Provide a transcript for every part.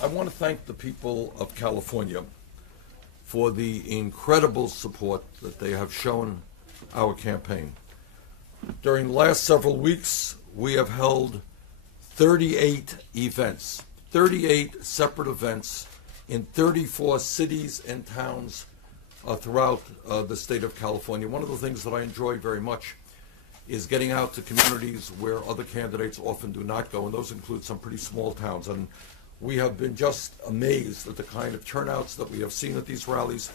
I want to thank the people of California for the incredible support that they have shown our campaign. During the last several weeks, we have held 38 events, 38 separate events in 34 cities and towns throughout the state of California. One of the things that I enjoy very much is getting out to communities where other candidates often do not go, and those include some pretty small towns. And we have been just amazed at the kind of turnouts that we have seen at these rallies,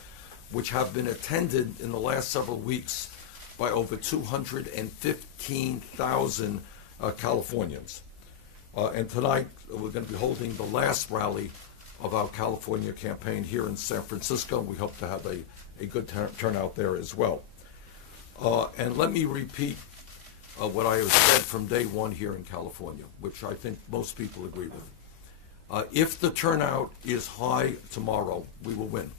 which have been attended in the last several weeks by over 215,000 Californians. And tonight, we're going to be holding the last rally of our California campaign here in San Francisco. We hope to have a good turnout there as well. And let me repeat what I have said from day one here in California, which I think most people agree with. If the turnout is high tomorrow, we will win.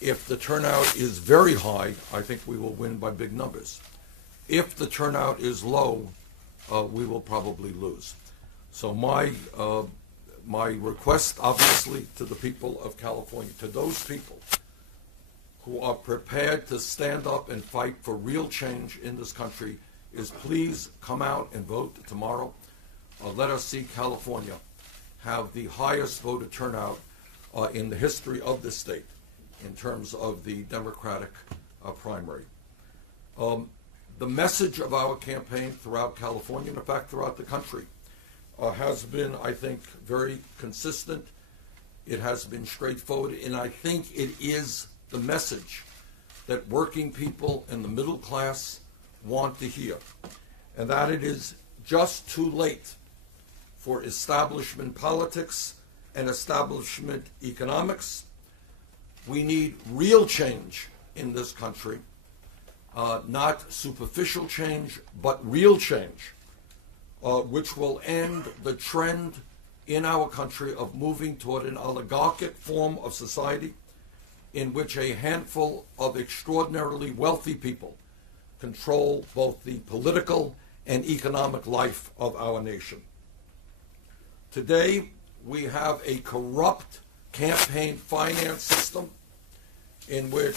If the turnout is very high, I think we will win by big numbers. If the turnout is low, we will probably lose. So my request, obviously, to the people of California, to those people who are prepared to stand up and fight for real change in this country, is please come out and vote tomorrow. Let us see California have the highest voter turnout in the history of the state in terms of the Democratic primary. The message of our campaign throughout California, and in fact throughout the country, has been, I think, very consistent. It has been straightforward, and I think it is the message that working people in the middle class want to hear, and that it is just too late for establishment politics and establishment economics. We need real change in this country, not superficial change, but real change, which will end the trend in our country of moving toward an oligarchic form of society in which a handful of extraordinarily wealthy people control both the political and economic life of our nation. Today, we have a corrupt campaign finance system in which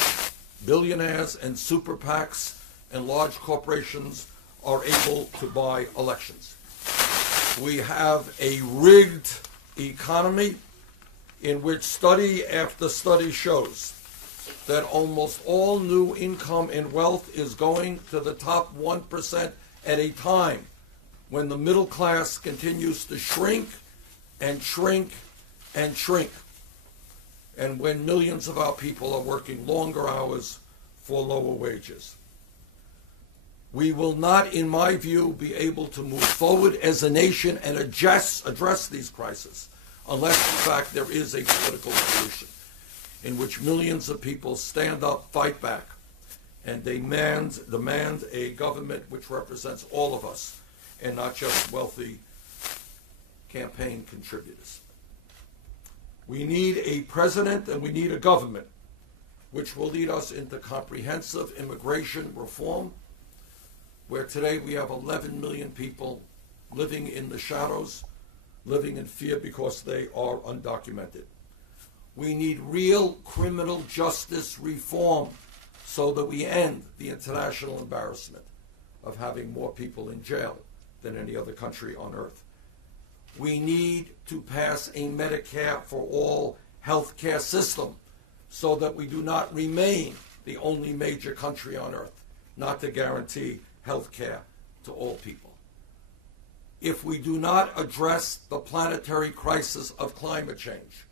billionaires and super PACs and large corporations are able to buy elections. We have a rigged economy in which study after study shows that almost all new income and wealth is going to the top 1% at a time when the middle class continues to shrink and shrink and shrink, and when millions of our people are working longer hours for lower wages. We will not, in my view, be able to move forward as a nation and address these crises unless, in fact, there is a political solution in which millions of people stand up, fight back, and demand a government which represents all of us and not just wealthy campaign contributors. We need a president and we need a government which will lead us into comprehensive immigration reform, where today we have 11 million people living in the shadows, living in fear because they are undocumented. We need real criminal justice reform so that we end the international embarrassment of having more people in jail than any other country on earth. We need to pass a Medicare for all health care system so that we do not remain the only major country on earth not to guarantee health care to all people. If we do not address the planetary crisis of climate change,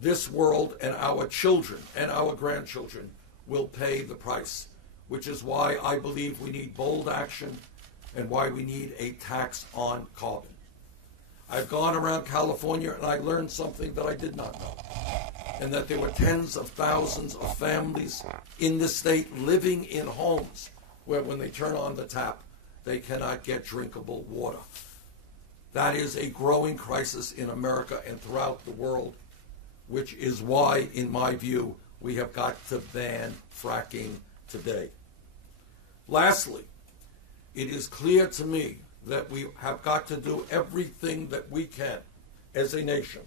this world and our children and our grandchildren will pay the price, which is why I believe we need bold action and why we need a tax on carbon. I've gone around California and I learned something that I did not know, and that there were tens of thousands of families in this state living in homes where when they turn on the tap, they cannot get drinkable water. That is a growing crisis in America and throughout the world, which is why, in my view, we have got to ban fracking today. Lastly, it is clear to me that we have got to do everything that we can as a nation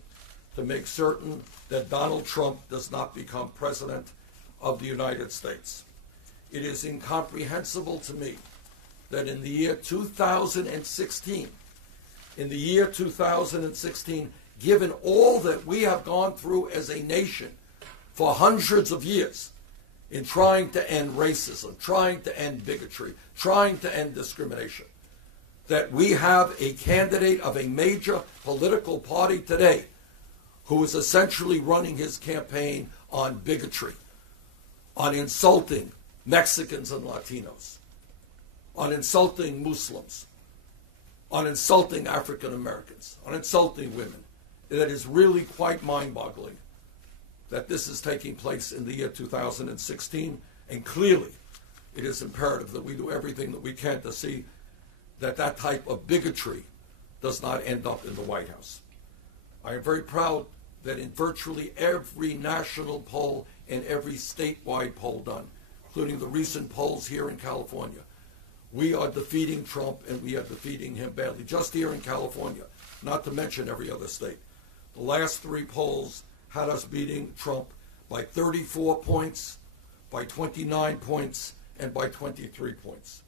to make certain that Donald Trump does not become president of the United States. It is incomprehensible to me that in the year 2016, given all that we have gone through as a nation for hundreds of years in trying to end racism, trying to end bigotry, trying to end discrimination, that we have a candidate of a major political party today who is essentially running his campaign on bigotry, on insulting Mexicans and Latinos, on insulting Muslims, on insulting African Americans, on insulting women. That is really quite mind-boggling that this is taking place in the year 2016, and clearly it is imperative that we do everything that we can to see that that type of bigotry does not end up in the White House. I am very proud that in virtually every national poll and every statewide poll done, including the recent polls here in California, we are defeating Trump, and we are defeating him badly. Just here in California, not to mention every other state. The last three polls had us beating Trump by 34 points, by 29 points, and by 23 points.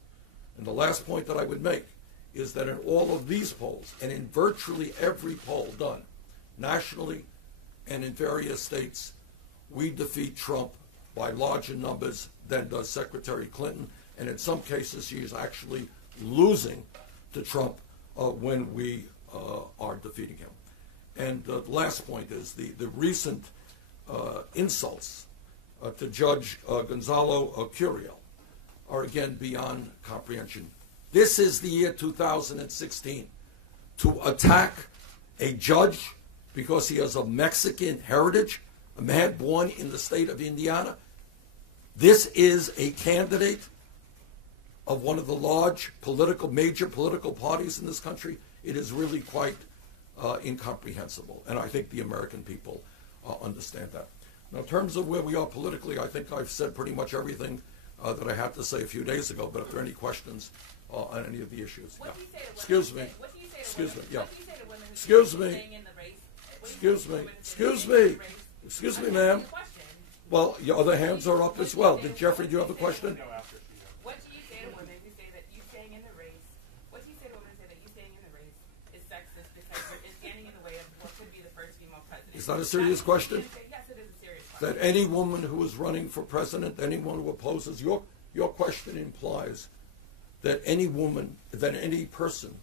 And the last point that I would make is that in all of these polls, and in virtually every poll done nationally and in various states, we defeat Trump by larger numbers than does Secretary Clinton. And in some cases, she is actually losing to Trump when we are defeating him. And the last point is the recent insults to Judge Gonzalo Curiel are again beyond comprehension. This is the year 2016. To attack a judge because he has a Mexican heritage, a man born in the state of Indiana, this is a candidate of one of the large major political parties in this country. It is really quite incomprehensible, and I think the American people understand that. Now, in terms of where we are politically, I think I've said pretty much everything that I had to say a few days ago, but if there are any questions on any of the issues. Yeah. Excuse me. Excuse me. Yeah. Excuse me. Excuse me. Excuse me. Excuse me, ma'am. Well, your other hands are up as well. Did Jeffrey, do you have a question? What do you say to women who say that you staying in the race? What do you say to women who say that you staying in the race is sexist because you're standing in the way of what could be the first female president? Is that a serious question? Yes, it is a serious question. That any woman who is running for president, anyone who opposes your question implies that any woman, that any person,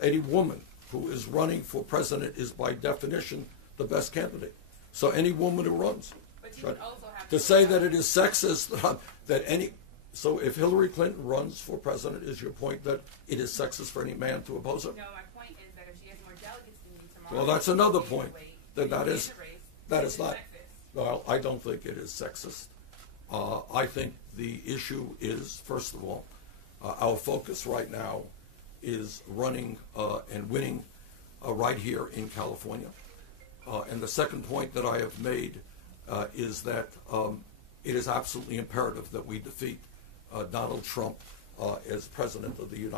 any woman who is running for president is by definition the best candidate. So any woman who runs. But you would also have to say that it is sexist that any. So if Hillary Clinton runs for president, is your point that it is sexist for any man to oppose her? No, my point is that if she has more delegates than you tomorrow. Well, that's another point. Then that is not. Sexist. Well, I don't think it is sexist. I think the issue is, first of all, our focus right now is running and winning right here in California. And the second point that I have made is that it is absolutely imperative that we defeat Donald Trump as president of the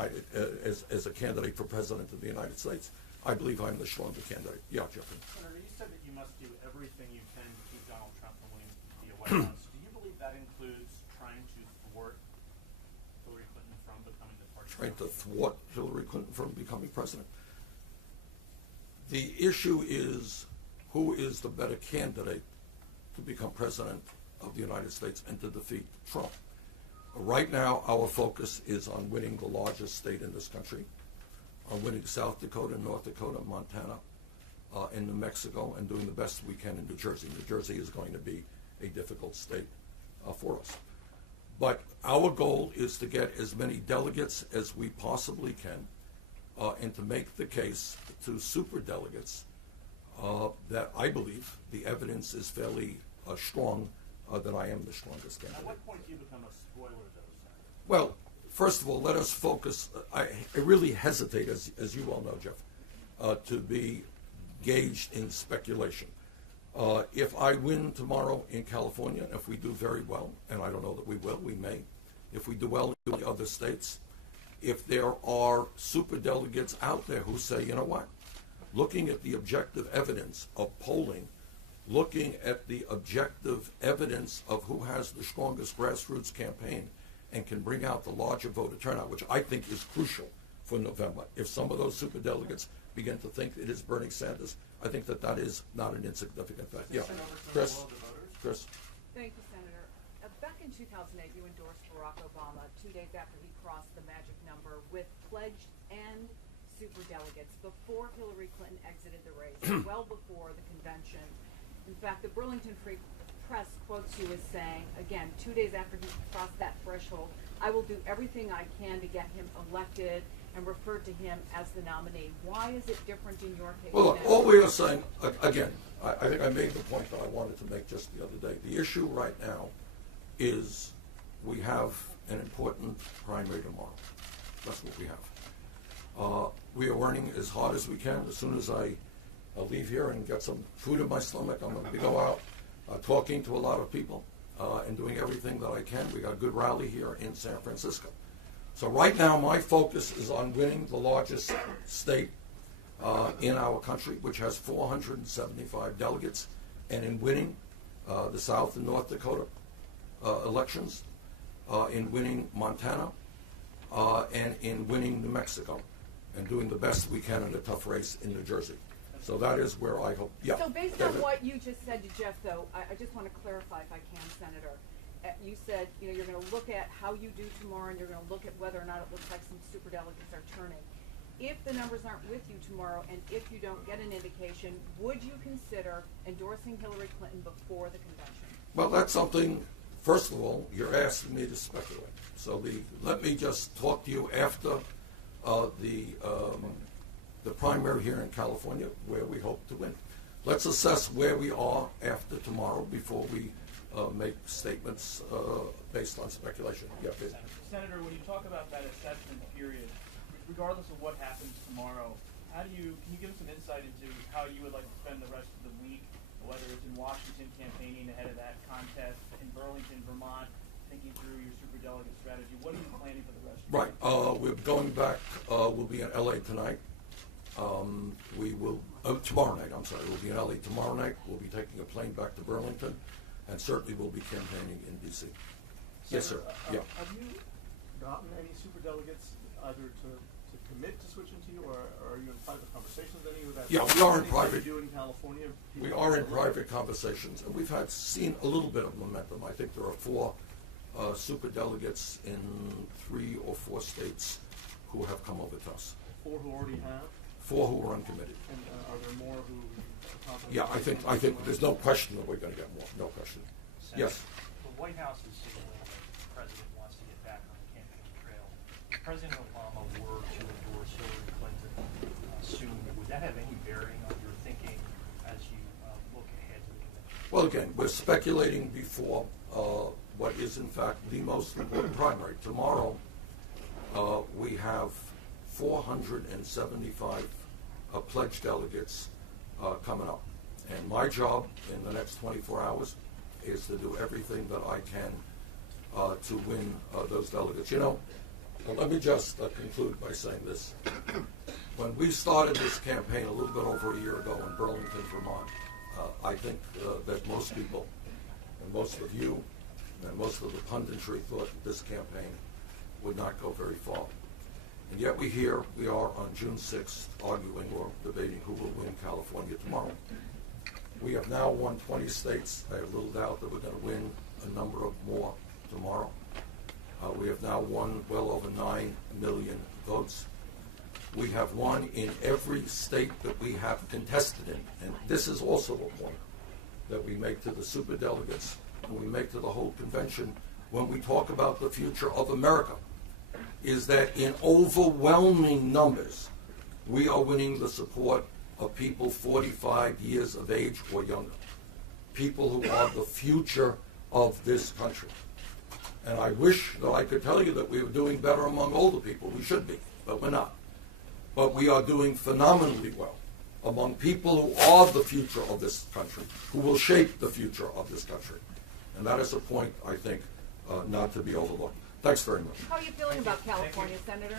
as a candidate for president of the United States. I believe I'm the stronger candidate. Yeah, Jeffrey. Senator, you said that you must do everything you can to keep Donald Trump from winning the White House. Do you believe that includes trying to thwart Hillary Clinton from becoming the party? Trying to thwart Hillary Clinton from becoming president. The issue is who is the better candidate to become president of the United States and to defeat Trump. Right now, our focus is on winning the largest state in this country, on winning South Dakota, North Dakota, Montana, and New Mexico, and doing the best we can in New Jersey. New Jersey is going to be a difficult state for us. But our goal is to get as many delegates as we possibly can and to make the case to superdelegates that I believe the evidence is fairly strong that I am the strongest candidate. At what point do you become a spoiler, though, Senator? Well, first of all, let us focus. I really hesitate, as you all know, Jeff, to be engaged in speculation. If I win tomorrow in California, if we do very well, and I don't know that we will, we may. If we do well in the other states, if there are superdelegates out there who say, you know what, looking at the objective evidence of polling, looking at the objective evidence of who has the strongest grassroots campaign and can bring out the larger voter turnout, which I think is crucial for November. If some of those superdelegates begin to think it is Bernie Sanders, I think that that is not an insignificant fact. Yeah, Chris. Chris. Thank you, Senator. Back in 2008, you endorsed Barack Obama 2 days after he crossed the magic number with pledged and superdelegates before Hillary Clinton exited the race, well before the convention. In fact, the Burlington Free Press quotes you as saying, again, 2 days after he crossed that threshold, I will do everything I can to get him elected, and referred to him as the nominee. Why is it different in your case? Well, look, all we are saying, again, I think I made the point that I wanted to make just the other day. The issue right now is we have an important primary tomorrow. That's what we have. We are working as hard as we can. As soon as I leave here and get some food in my stomach, I'm going to go out talking to a lot of people and doing everything that I can. We got a good rally here in San Francisco. So right now, my focus is on winning the largest state in our country, which has 475 delegates, and in winning the South and North Dakota elections, in winning Montana, and in winning New Mexico, and doing the best we can in a tough race in New Jersey. So that is where I hope. Yeah. So based on what you just said to Jeff, though, I just want to clarify, if I can, Senator. You said, you're going to look at how you do tomorrow, and you're going to look at whether or not it looks like some superdelegates are turning. If the numbers aren't with you tomorrow, and if you don't get an indication, would you consider endorsing Hillary Clinton before the convention? Well, that's something. First of all, you're asking me to speculate. So let me just talk to you after the primary here in California, where we hope to win. Let's assess where we are after tomorrow before we make statements based on speculation. Yeah, Senator, when you talk about that assessment period, regardless of what happens tomorrow, can you give us some insight into how you would like to spend the rest of the week, whether it's in Washington campaigning ahead of that contest, in Burlington, Vermont, thinking through your superdelegate strategy? What are you planning for the rest of the week? Right. We're going back. We'll be in LA tonight. We will tomorrow night. I'm sorry. We'll be in LA tomorrow night. We'll be taking a plane back to Burlington. And certainly we'll be campaigning in D.C. Yes, sir. Yeah. Have you gotten any superdelegates either to commit to switching to you, or are you in private conversations with any of that? Yeah, we are in private. You in California? We are in private conversations, and we've seen a little bit of momentum. I think there are 4 superdelegates in 3 or 4 states who have come over to us. 4 who already have? 4 who are uncommitted. And are there more who? Yeah, I think there's no question that we're going to get more. No question. Senator, Yes. The White House is signaling that the president wants to get back on the campaign trail. If President Obama were to endorse Hillary Clinton soon, would that have any bearing on your thinking as you look ahead to the convention? Well, again, we're speculating before what is in fact the most important primary. Tomorrow, we have 475 pledged delegates coming up. And my job in the next 24 hours is to do everything that I can to win those delegates. Let me just conclude by saying this. When we started this campaign a little bit over a year ago in Burlington, Vermont, I think that most people, and most of you, and most of the punditry thought that this campaign would not go very far. And yet we are on June 6th arguing or debating who will win California tomorrow. We have now won 20 states. I have little doubt that we're going to win a number of more tomorrow. We have now won well over 9 million votes. We have won in every state that we have contested in. And this is also a point that we make to the superdelegates and we make to the whole convention when we talk about the future of America, is that in overwhelming numbers, we are winning the support of people 45 years of age or younger, people who are the future of this country. And I wish that I could tell you that we were doing better among older people. We should be, but we're not. But we are doing phenomenally well among people who are the future of this country, who will shape the future of this country. And that is a point, I think, not to be overlooked. Thanks very much. How are you feeling about California, Senator?